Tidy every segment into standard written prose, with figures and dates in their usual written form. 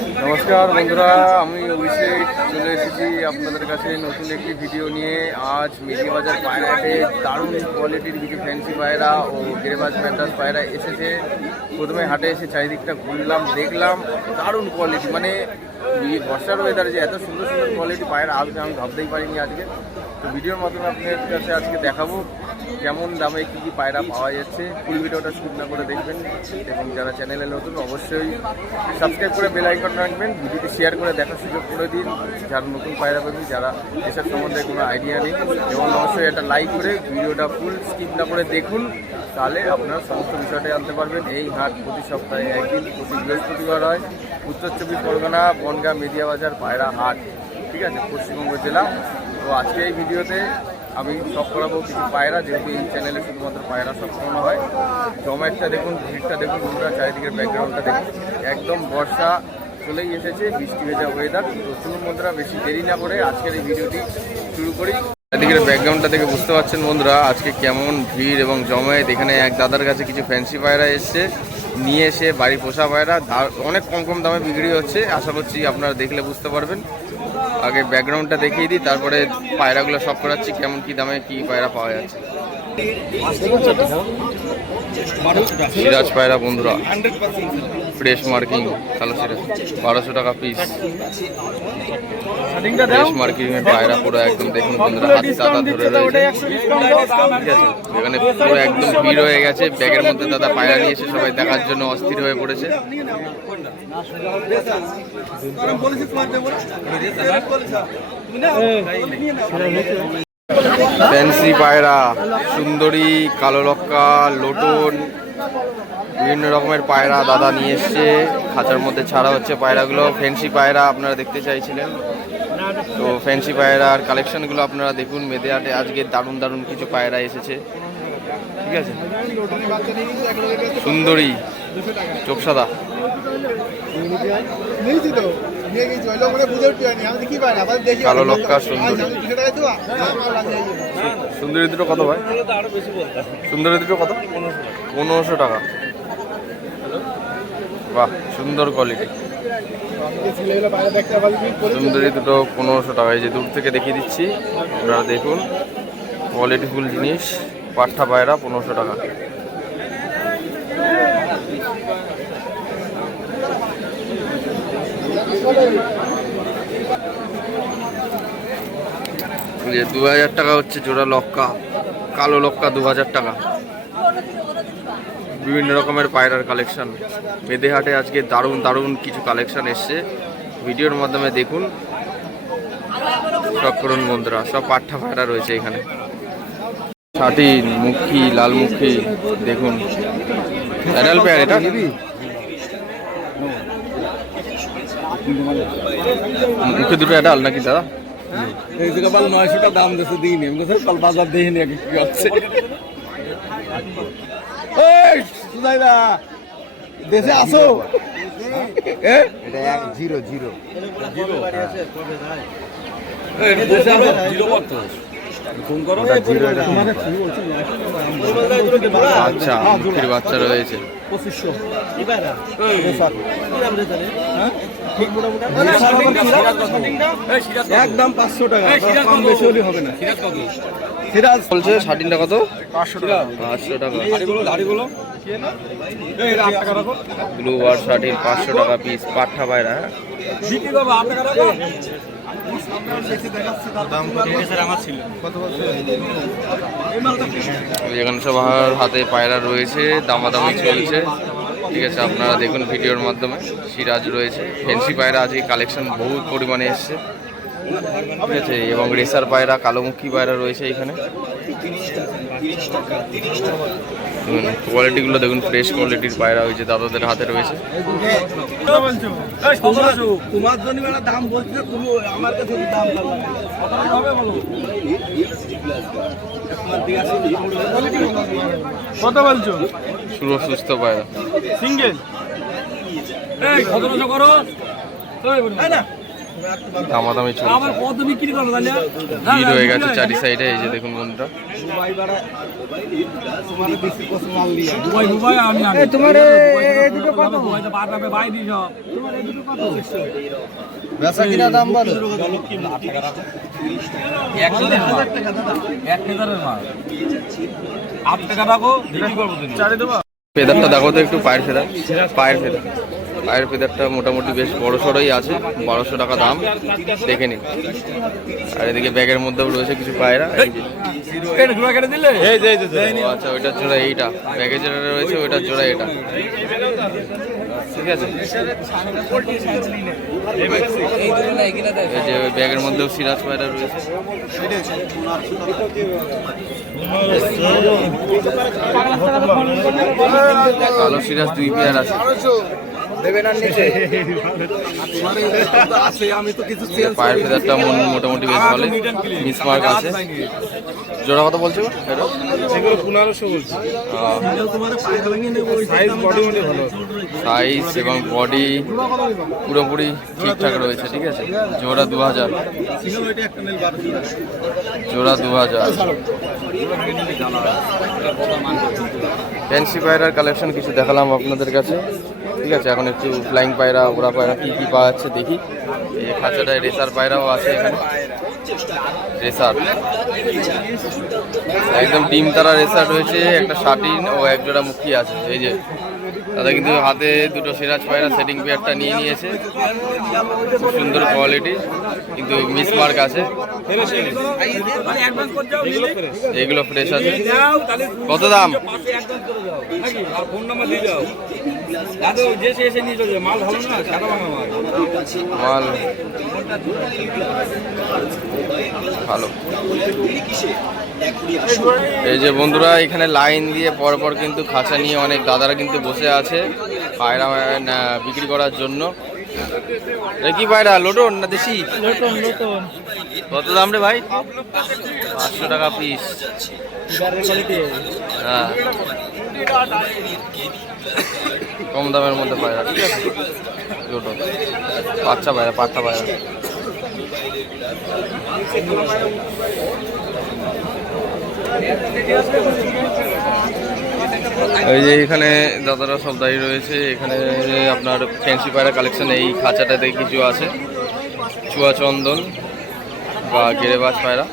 নমস্কার বন্ধুরা, আমি অভিষেক চলে এসেছি আপনাদের কাছে নতুন একটি ভিডিও নিয়ে। আজ মেদিয়া বাজার পায়রাতে দারুণ কোয়ালিটির কিছু ফ্যান্সি পায়রা ও গ্রেবাজ ম্যাড্রাস পায়রা এসেছে। প্রথমে হাটে এসে চারিদিকটা ঘুরলাম, দেখলাম দারুণ কোয়ালিটি, মানে বর্ষার ওয়েদারে যে এত সুন্দর সুন্দর কোয়ালিটি পায়রা আসবে আমি ভাবতেই পারিনি আজকে। তো ভিডিওর মাধ্যমে আপনাদের কাছে আজকে দেখাবো কেমন দামে কী কী পায়রা পাওয়া যাচ্ছে। ফুল ভিডিওটা স্কিপ না করে দেখবেন এবং যারা চ্যানেলে নতুন অবশ্যই সাবস্ক্রাইব করে বেল আইকন রাখবেন, ভিডিওটি শেয়ার করে দেখার সুযোগ করে দিন যারা নতুন পায়রা পাবেন, যারা এসব সম্বন্ধে কোনো আইডিয়া নেই, এবং অবশ্যই একটা লাইক করে ভিডিওটা ফুল স্কিপ না করে দেখুন, তাহলে আপনারা সমস্ত বিষয়টা জানতে পারবেন। এই হাট প্রতি সপ্তাহে একদিন প্রতি বৃহস্পতিবার হয়, উত্তর চব্বিশ পরগনা বনগাঁ মেদিয়া বাজার পায়রা হাট, ঠিক আছে, পশ্চিমবঙ্গ জেলা। তো আজকে এই ভিডিওতে আমি সব করাবো কিছু পায়রা, যেহেতু এই চ্যানেলে শুধুমাত্র পায়রা সব করানো হয়। জমায়েতটা দেখুন, ভিড়টা দেখুন বন্ধুরা, চারিদিকের ব্যাকগ্রাউন্ডটা দেখুন, একদম বর্ষা চলেই এসেছে, বৃষ্টি ভেজা ওয়েদার। তো চলুন বন্ধুরা, বেশি দেরি না করে আজকের এই ভিডিওটি শুরু করি। চারিদিকের ব্যাকগ্রাউন্ডটা দেখে বুঝতে পারছেন বন্ধুরা আজকে কেমন ভিড় এবং জমায়েত। এখানে এক দাদার কাছে কিছু ফ্যান্সি পায়রা এসছে, নিয়ে এসে বাড়ি পোষা পায়রা অনেক কম কম দামে বিক্রি হচ্ছে। আশা করছি আপনারা দেখলে বুঝতে পারবেন। আগে ব্যাকগ্রাউন্ডটা দেখিয়ে দিই, তারপরে পায়রাগুলো সব করাচ্ছি কেমন কি দামে কি পায়রা পাওয়া যাচ্ছে। সিরাজ পায়রা বন্ধুরা, ফ্রেশ মার্কিং কালো সিরাজ, 1200 টাকা পিস। ফ্রেশ মার্কিং এর পায়রা পুরো একদম দেখুন বন্ধুরা, হাতে দাদা ধরে রয়েছে, ঠিক আছে। এখানে পুরো একদম ভিড় হয়ে গেছে, ব্যাগের মধ্যে দাদা পায়রা নিয়ে এসে সবাই দেখার জন্য অস্থির হয়ে পড়েছে। ফ্যান্সি পায়রা, সুন্দরী, কালো লক্কা, লোটন, বিভিন্ন রকমের পায়রা দাদা নিয়ে এসছে। খাঁচার মধ্যে ছাড়া হচ্ছে পায়রাগুলো। ফ্যান্সি পায়রা আপনারা দেখতে চাইছিলেন, তো ফ্যান্সি পায়রার কালেকশনগুলো আপনারা দেখুন। মেদিয়াতে আজকে দারুণ দারুণ কিছু পায়রা এসেছে, ঠিক আছে। সুন্দরী, চোখ সাদা, কালো লক্কা, সুন্দরী। সুন্দরী দুটো কত ভাই? সুন্দরী দুটো কত? 1500 টাকা। বাহ, সুন্দর কোয়ালিটি সুন্দরী দুটো 1500 টাকা। এই যে দূর থেকে দেখিয়ে দিচ্ছি, আপনারা দেখুন, কোয়ালিটিফুল জিনিস। পাঠা পায়রা 1500 টাকা। যে 2000 টাকা হচ্ছে জোড়া লক্কা, কালো লক্কা 2000 টাকা। বিভিন্ন রকমের পায়রার কালেকশন মেদিহাটে আজকে দারুণ দারুণ কিছু কালেকশন এসছে, ভিডিওর মাধ্যমে দেখুন। সব করুন বন্ধুরা, সব পাঠা পায়রা রয়েছে এখানে। ছাটিন, মুখী, লালমুখী দেখুন, অ্যাডাল পেয়ার। এটা মুখে দুটো অ্যাডাল নাকি দাদা? এই জায়গা 900 টাকা দাম দিয়েছে, দিন কাল বাজার দেখে নিয়ে কি হচ্ছে। দেশে আসো, এটা 100 আচ্ছা, মুখের বাচ্চা রয়েছে 2500। একদম 500 টাকা, কম বেশি হলে হবে না। সিরাজ বলছে শার্টিনটা কত? 500 টাকা। 500 টাকা। দাড়িগুলো ব্লু আর শার্টিন 500 টাকা পিস। পাঠা পায়রা এখানে সবার হাতে পায়রা রয়েছে, দামাদামি চলছে, ঠিক আছে। আপনারা দেখুন ভিডিওর মাধ্যমে। সিরাজ রয়েছে, ফ্যান্সি পায়রা আজকে কালেকশন বহু পরিমাণে এসছে, ঠিক আছে। এবং রেসার পায়রা, কালোমুখী পায়রা রয়েছে এখানে। কোয়ালিটিগুলো দেখুন, ফ্রেশ কোয়ালিটির পায়রা হয়েছে, দাদাদের হাতে রয়েছে। তোমার জন্য দাম বলছি, তুমি আমার কাছে দাম কত বলছো? পুরো সুস্থ পায়রা, সিঙ্গেল। দামাদামি চলছে, আমার কত বিক্রি করবো তাহলে? ভিড় হয়ে গেছে চারি সাইডে। এই যে দেখুন বন্ধুরা, দুবাই দুবাই আমি আনি। তোমার দুটো কত? দুবাইতে বাদ হবে ভাই দিছ। তোমার এই দুটো কত? বেচা কিনা দাম বলো। 1000 টাকা দাদা। 1000 এর মাল। 8 টাকা রাখো, বিক্রি করব তুমি। চারে দেবা। ফেদারটা দেখো তো একটু, পায়ের ফেদার, পায়ের ফেদার, পায়ের ফেদারটা মোটামুটি বেশ বড় সড়ই আছে, 1200 টাকা দাম, দেখে নিন। আর এদিকে ব্যাগের মধ্যেও রয়েছে কিছু পায়রা। কেটে জোড়া কেটে দিলে? ও আচ্ছা, ওইটার জোড়া এইটা, ব্যাগে যেটা রয়েছে ওইটার জোড়া এটা, ঠিক আছে। এই যে ওই ব্যাগের মধ্যেও সিরাজ পায়রা রয়েছে। কালো সিরাজ 2 পেয়ার আছে। পায়ের ফেদারটা মোটামুটি বেশ ভালো, মিসমার্ক আছে। জোড়া কত বলছো এটা? এগুলো 1500 বলছি। সাইজ এবং বডি পুরোপুরি ঠিকঠাক রয়েছে, ঠিক আছে। জোড়া 2000, জোড়া 2000। ফ্যান্সি পায়রার কালেকশন কিছু দেখালাম আপনাদের কাছে, ঠিক আছে। এখন একটু ফ্লাইং পায়রা, ওরা পায়রা কী কী পাওয়া যাচ্ছে দেখি। এই খাঁচাটায় রেসার পায়রাও আছে এখানে, রেসার একদম ডিম তারা রেসার রয়েছে, একটা শাটিন ও এক জোড়া মুখী আছে। এই যে দাদা কিন্তু হাতে দুটো সিরাজ পায়রা সেটিং পেয়ারটা নিয়ে নিয়েছে, খুব সুন্দর কোয়ালিটি, কিন্তু মিসমার্ক আছে। এগুলো ফ্রেশ আছে। কত দাম? মাল ভালো। এই যে বন্ধুরা, এখানে লাইন দিয়ে পরপর কিন্তু খাঁচা নিয়ে অনেক দাদারা কিন্তু বসে আছে পায়রা বিক্রি করার জন্য। এটা কি পায়রা, লোটন না দেশি? কত দাম রে ভাই? 500 টাকা পিস। হ্যাঁ, কম দামের মধ্যে পায়রা, ঠিক আছে। লোটন বাচ্চা পায়রা, পাট্টা পায়রা। এই যে এখানে দাদারা সব দাঁড়িয়ে রয়েছে। এখানে আপনার ফ্যান্সি পায়রা কালেকশন, এই খাঁচাটাতে কিছু আছে, চুয়া চন্দন বা গেরেবাজ পায়রা,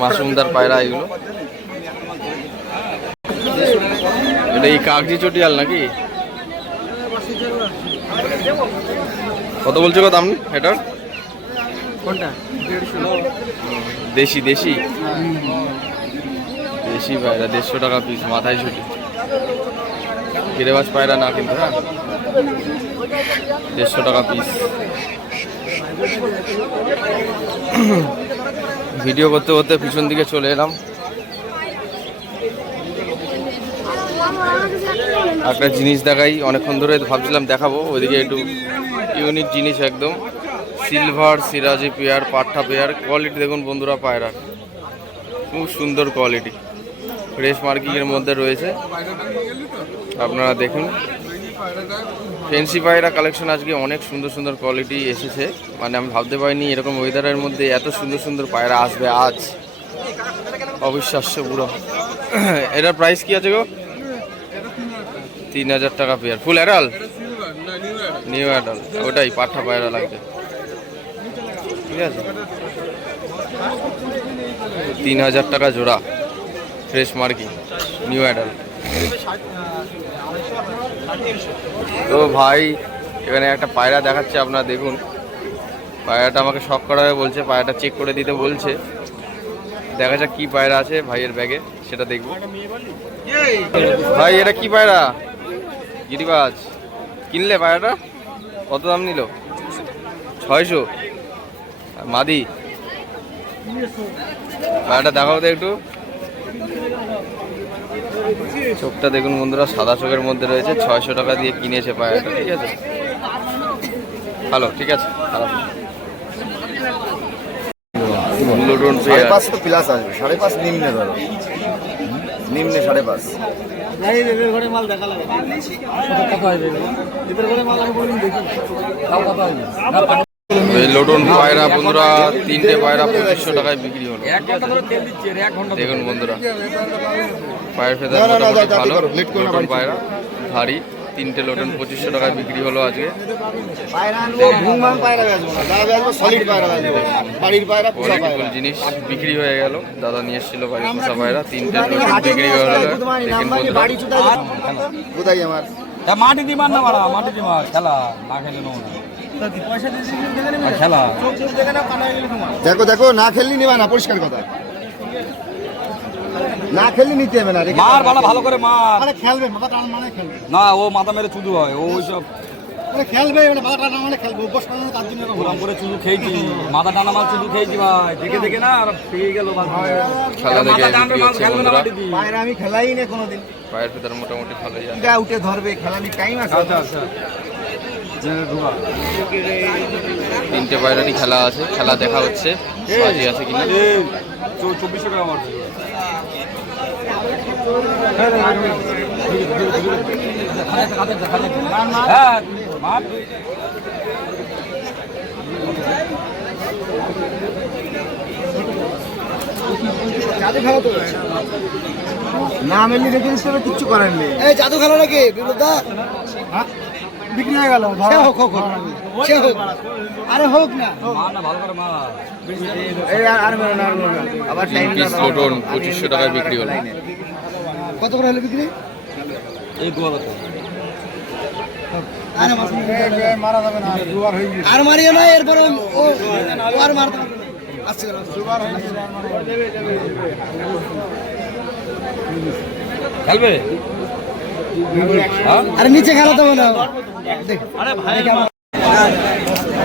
মাসুমদার পায়রা এগুলো। এটা এই কাগজি চটিয়াল নাকি? কত বলছো কত দাম এটার? কোনটা? দেশি দেশি দেশি পায়রা 150 টাকা পিস, মাথায় ছুটি। গিরেবাজ পায়রা না কিন্তু, হ্যাঁ, 150 টাকা পিস। ভিডিও করতে করতে পিছন দিকে চলে এলাম। একটা জিনিস দেখাই, অনেকক্ষণ ধরে ভাবছিলাম দেখাবো, ওইদিকে একটু ইউনিক জিনিস একদম। সিলভার সিরাজি পেয়ার, পাট্টা পেয়ার, কোয়ালিটি দেখুন বন্ধুরা পায়রার, খুব সুন্দর কোয়ালিটি, ফ্রেশ মার্কিংয়ের মধ্যে রয়েছে। আপনারা দেখুন, ফ্যান্সি পায়রা কালেকশন আজকে অনেক সুন্দর সুন্দর কোয়ালিটি এসেছে, মানে আমি ভাবতে পারিনি এরকম ওয়েদারের মধ্যে এত সুন্দর সুন্দর পায়রা আসবে আজ, অবিশ্বাস্য পুরো। এটার প্রাইস কি আছে গো? 3000 টাকা pair. Full adult? New adult, ওটাই পাঠা পায়রা লাগবে, ঠিক আছে। 3000 টাকা জোড়া, ফ্রেশ মার্কিং, নিউ অ্যাডাল। তো ভাই এখানে একটা পায়রা দেখাচ্ছে, আপনারা দেখুন। পায়রাটা আমাকে শখ করা হয়ে বলছে, পায়রাটা চেক করে দিতে বলছে। দেখা যাক কি পায়রা আছে ভাইয়ের ব্যাগে, সেটা দেখব। ভাই এটা কি পায়রা? গিরিবাজ। কিনলে পায়রাটা? কত দাম নিল? 600? মাদি পায়রাটা দেখাও তো একটু। চোখটা দেখুন বন্ধুরা, সাদা চোখের মধ্যে রয়েছে। 600 টাকা দিয়ে কিনেছে পায়রাটা, ঠিক আছে। ভালো, ঠিক আছে, খারাপ না। লুটন পেয়ার 550 প্লাস আসবে, 5.5 নিম্নে ধরো, নিম্নে 5.5। ঘরে মাল দেখা লাগে কত হবে? এদের ঘরে মাল আমি বলুন দেখি, কত হবে? এই লোটন পায়রা বন্ধুরা, 3টে পায়রা 2500 টাকায় বিক্রি হলো। দেখুন বন্ধুরা, পায়ের ফেদার মোটামুটি ভালো লোটন পায়রা, ভারী। 3টে লোটন 2500 টাকায় বিক্রি হলো আজকে। কোয়ালিটিফুল জিনিস বিক্রি হয়ে গেল। দাদা নিয়ে এসেছিল বাড়ির পোষা পায়রা, 3টে লোটন বিক্রি হয়ে গেল। দেখুন বন্ধুরা, মাটি দিবার না মারা, মাটি দিবার খেলা না খেলে খেলা। দেখো দেখো, না খেললি নিবা না, পরিষ্কার কথা। না খেললি নিতে হবে না, মার বালা ভালো করে মার। মানে খেলবে, মাথা টান মানে খেলবে না, ও মাথা মেরে চুদু হয়, ও ওইসব মানে খেলবে, মানে মাথা টান মানে খেলবে। অভ্যাস করানো তার জন্য ওরকম করে চুদু খেয়েছি, মাথা টানা মাল চুদু খেয়েছি ভাই, দেখে দেখে না আর পেয়ে গেল। খেলা দেখে বিক্রি হচ্ছে বন্ধুরা। পায়রা আমি খেলাই না কোনোদিন। পায়ের ফেদার মোটামুটি ভালোই আছে। এটা উঠে ধরবে, খেলানি টাইম আছে। আচ্ছা আচ্ছা, 3টে পায়রারই খেলা আছে, খেলা দেখা হচ্ছে বাজি আছে কিনা। 2400 টাকা আমার। হ্যাঁ মার। জাদু খেলা তো না মেনলি রেখে হিসেবে কিচ্ছু করেন নেই। এই জাদু খেলা নাকি বিপ্লবদা? হ্যাঁ, বিক্রি হয়ে গেল। সে হোক হোক সে হোক, আরে হোক না, মার না ভালো করে মার। এই আর মেরো না, আর মেরো না। আবার টাইম 3 পিস লোটন 2500 টাকায় বিক্রি হলো। কত করে হলো বিক্রি? এই দুয়ার তো আরে মারা যাবে না, দুবার হয়ে গেছে। আর মারিও না, এরপর ও আর মারতে পারবে না। আচ্ছা দুবার হয়ে গেছে। খেলবে? আরে নিচে খেলা দেবো না।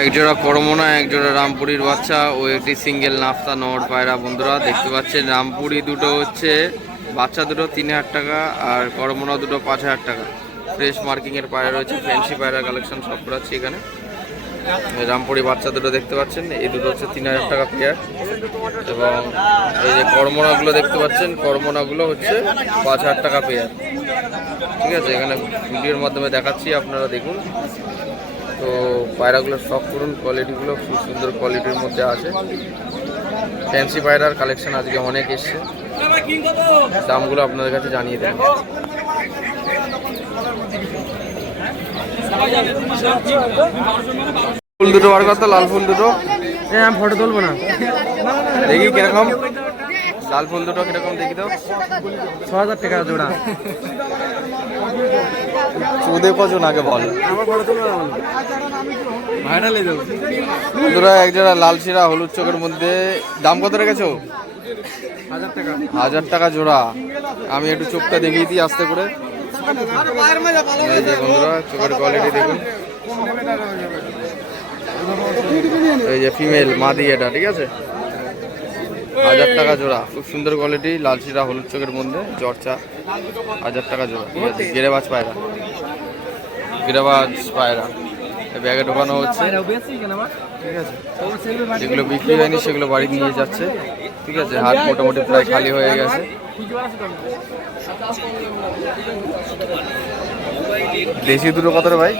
এক জোড়া করমোনা, এক জোড়া রামপুরির বাচ্চা ও একটি সিঙ্গেল নাফতা নর পায়রা বন্ধুরা দেখতে পাচ্ছেন। রামপুরি দুটো হচ্ছে বাচ্চা দুটো 3000 টাকা, আর করমোনা দুটো 5000 টাকা। ফ্রেশ মার্কিংয়ের পায়রা রয়েছে, ফ্যান্সি পায়রা কালেকশন সব করাচ্ছি এখানে। রামপুরি বাচ্চা দুটো দেখতে পাচ্ছেন, এই দুটো হচ্ছে 3000 টাকা পেয়ার। এবং এই যে করমোনাগুলো দেখতে পাচ্ছেন, করমোনাগুলো হচ্ছে 5000 টাকা পেয়ার। ঠিক আছে, এখানে ভিডিওর মাধ্যমে দেখাচ্ছি, আপনারা দেখুন। তো পায়রাগুলো শখ করুন, কোয়ালিটিগুলো খুব সুন্দর কোয়ালিটির মধ্যে আছে। ফ্যান্সি পায়রার কালেকশন আজকে অনেক এসছে, দামগুলো আপনাদের কাছে জানিয়ে দেন। ফুল দুটো বার করতো, লাল ফুল দুটো। আমি ফটো তুলবো না, দেখি কিরকম লাল ফুল দুটো কিরকম দেখি তো। 6000 টাকা জোড়া। চোদে কজন আগে বল। আমার ফটো তুলবো না, ভাইরাল হয়ে যাবে। বন্ধুরা, এক জোড়া লাল শিরা হলুদ চোখের মধ্যে, দাম কত রেখেছো? 1000 টাকা। 1000 টাকা জোড়া। আমি একটু চোখটা দেখিয়ে দিই আস্তে করে। এই যে বন্ধুরা, চোখের কোয়ালিটি দেখুন। এই যে ফিমেল মাদি এটা, ঠিক আছে। 1000 টাকা জোড়া, খুব সুন্দর কোয়ালিটি, লাল শিরা হলুদ চোখের মধ্যে, চর্চা। 1000 টাকা জোড়া, ঠিক আছে। গেরেবাজ পায়রা, গেরেবাজ পায়রা এই ব্যাগে ঢোকানো হচ্ছে, ঠিক আছে। যেগুলো বিক্রি হয়নি সেগুলো বাড়ি নিয়ে যাচ্ছে, ঠিক আছে। হাট মোটামুটি প্রায় খালি হয়ে গেছে। দেশি দুটো কত রে ভাই?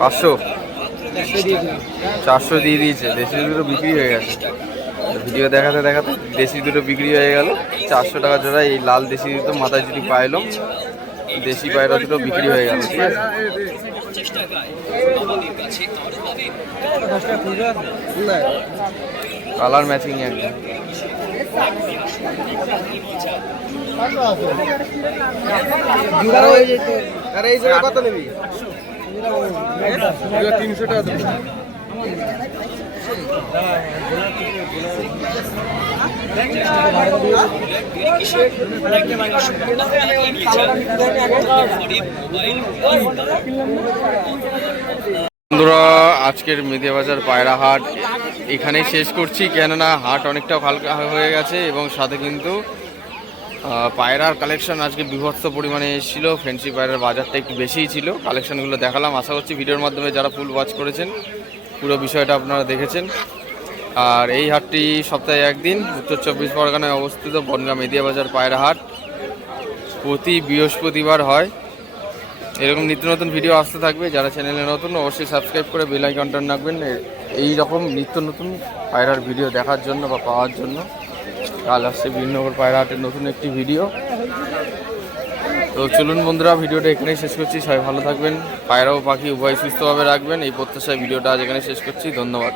500 400 দিয়ে দিয়েছে। দেশি দুটো বিক্রি হয়ে গেছে। ভিডিও দেখাতে দেখাতে দেশি দুটো বিক্রি হয়ে গেল 400 টাকা জোড়া। এই লাল দেশি দুটো মাথায় যদি পাইলাম, দেশি পায়রা দুটো বিক্রি হয়ে গেল, ঠিক আছে। কালার ম্যাচিং একদম। কত নেবি? 300 টাকা। বন্ধুরা, আজকের মেদিয়া বাজার পায়রা হাট এখানেই শেষ করছি, কেননা হাট অনেকটা হালকা হয়ে গেছে এবং সাথে কিন্তু পায়রার কালেকশন আজকে বিভৎস পরিমাণে এসেছিলো। ফ্যান্সি পায়রার বাজারটা একটু বেশিই ছিল। কালেকশনগুলো দেখালাম, আশা করছি ভিডিওর মাধ্যমে যারা ফুল ওয়াচ করেছেন পুরো বিষয়টা আপনারা দেখেছেন। আর এই হাটটি সপ্তাহে একদিন উত্তর 24 পরগনায় অবস্থিত বনগাঁ মেদিয়া বাজার পায়রা হাট প্রতি বৃহস্পতিবার হয় এরকম নিত্য নতুন ভিডিও আসতে থাকবে। যারা চ্যানেলে নতুন অবশ্যই সাবস্ক্রাইব করে বেল আইকনটা রাখবেন এই রকম নিত্য নতুন পায়রার ভিডিও দেখার জন্য বা পাওয়ার জন্য। কাল আসছে বীরনগর পায়রা হাটের নতুন একটি ভিডিও। তো চলুন বন্ধুরা, ভিডিওটা এখানেই শেষ করছি। সবাই ভালো থাকবেন, পায়রা ও পাখি উভয় সুস্থভাবে রাখবেন এই প্রত্যাশায় ভিডিওটা আজ এখানে শেষ করছি। ধন্যবাদ।